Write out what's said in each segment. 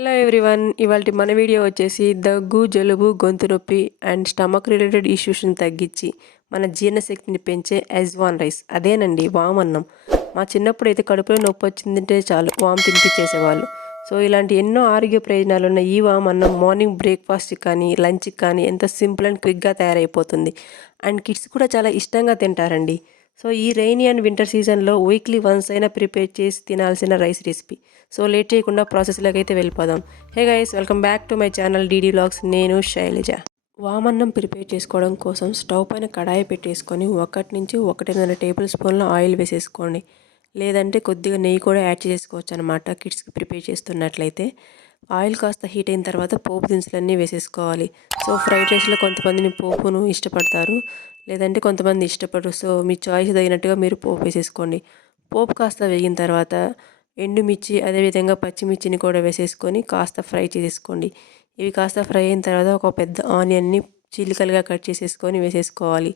Hello everyone ఇవాళ మన video వచ్చేసి దగ్గు జలుబు గొంతు నొప్పి అండ్ స్టమక్ రిలేటెడ్ ఇష్యూస్ని తగ్గించి మన జీర్ణశక్తిని పెంచే ఎజ్వాన్ రైస్. అదేనండి వామ్ అన్నం మా చిన్నప్పుడు అయితే కడుపులో నొప్పి వచ్చిందంటే చాలు వామ్ తినిపించేసేవాళ్ళు సో ఇలాంటి ఎన్నో ఆరోగ్య ప్రయోజనాలు ఉన్న ఈ వామ్ అన్నం మార్నింగ్ బ్రేక్ఫాస్ట్కి కానీ లంచ్కి కానీ ఎంత సింపుల్ అండ్ క్విక్గా తయారైపోతుంది. అండ్ కిడ్స్ కూడా చాలా ఇష్టంగా తింటారండి. సో ఈ రెయినీ అండ్ వింటర్ సీజన్లో వీక్లీ వన్స్ అయినా ప్రిపేర్ చేసి తినాల్సిన రైస్ రెసిపీ సో లేట్ చేయకుండా ప్రాసెస్లోకి అయితే వెళ్ళిపోదాం. Hey guys welcome back to my channel D D blogs నేను శైలజ. వామన్నం ప్రిపేర్ చేసుకోవడం కోసం స్టవ్ పైన కడాయి పెట్టేసుకొని ఒకటి నుంచి ఒకటిన్నర టేబుల్ స్పూన్ల ఆయిల్ వేసేసుకోండి. లేదంటే కొద్దిగా నెయ్యి కూడా యాడ్ చేసుకోవచ్చు అనమాట కిడ్స్కి ప్రిపేర్ చేస్తున్నట్లయితే. ఆయిల్ కాస్త హీట్ అయిన తర్వాత పోపు దినుసులన్నీ వేసేసుకోవాలి. సో ఫ్రైడ్ రైస్లో కొంతమందిని పోపును ఇష్టపడతారు లేదంటే కొంతమంది ఇష్టపడరు. సో మీ చాయిస్ తగినట్టుగా మీరు పోపు వేసేసుకోండి. పోపు కాస్త వేగిన తర్వాత ఎండుమిర్చి అదేవిధంగా పచ్చిమిర్చిని కూడా వేసేసుకొని కాస్త ఫ్రై చేసేసుకోండి. ఇవి కాస్త ఫ్రై అయిన తర్వాత ఒక పెద్ద ఆనియన్ని చిలికలుగా కట్ చేసేసుకొని వేసేసుకోవాలి.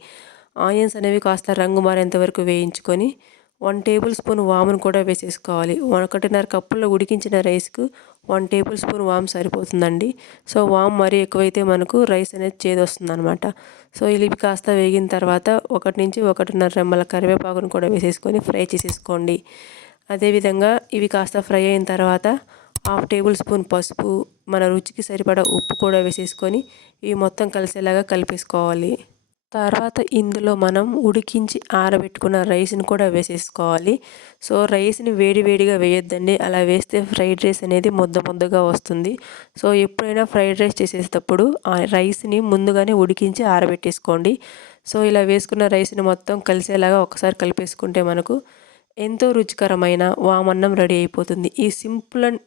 ఆనియన్స్ అనేవి కాస్త రంగు మారేంత వరకు వేయించుకొని వన్ టేబుల్ స్పూన్ వామును కూడా వేసేసుకోవాలి. ఒకటిన్నర కప్పుల్లో ఉడికించిన రైస్కు వన్ టేబుల్ స్పూన్ వామ్ సరిపోతుందండి. సో వామ్ మరీ ఎక్కువైతే మనకు రైస్ అనేది చేదొస్తుంది అనమాట సో ఇవి కాస్త వేగిన తర్వాత ఒకటి నుంచి ఒకటిన్నర రెమ్మల కరివేపాకును కూడా వేసేసుకొని ఫ్రై చేసేసుకోండి. అదేవిధంగా ఇవి కాస్త ఫ్రై అయిన తర్వాత హాఫ్ టేబుల్ స్పూన్ పసుపు మన రుచికి సరిపడా ఉప్పు కూడా వేసేసుకొని ఇవి మొత్తం కలిసేలాగా కలిపేసుకోవాలి. తర్వాత ఇందులో మనం ఉడికించి ఆరబెట్టుకున్న రైస్ని కూడా వేసేసుకోవాలి. సో రైస్ని వేడివేడిగా వేయొద్దండి. అలా వేస్తే ఫ్రైడ్ రైస్ అనేది ముద్ద ముద్దగా వస్తుంది. సో ఎప్పుడైనా ఫ్రైడ్ రైస్ చేసేటప్పుడు ఆ రైస్ని ముందుగానే ఉడికించి ఆరబెట్టేసుకోండి. సో ఇలా వేసుకున్న రైస్ని మొత్తం కలిసేలాగా ఒకసారి కలిపేసుకుంటే మనకు ఎంతో రుచికరమైన వామన్నం రెడీ అయిపోతుంది. ఈ సింపుల్ అండ్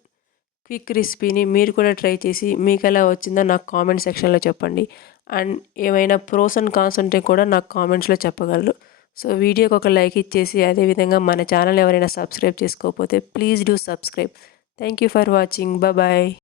క్విక్ రెసిపీని మీరు కూడా ట్రై చేసి మీకు ఎలా వచ్చిందో నాకు కామెంట్ సెక్షన్లో చెప్పండి. అండ్ ఏమైనా ప్రోస్ అండ్ కాన్స్ ఉంటే కూడా నాకు కామెంట్స్లో చెప్పగలరు. సో వీడియోకి ఒక లైక్ ఇచ్చేసి అదేవిధంగా మన ఛానల్ ఎవరైనా సబ్స్క్రైబ్ చేసుకోకపోతే please do subscribe. Thank you for watching. Bye.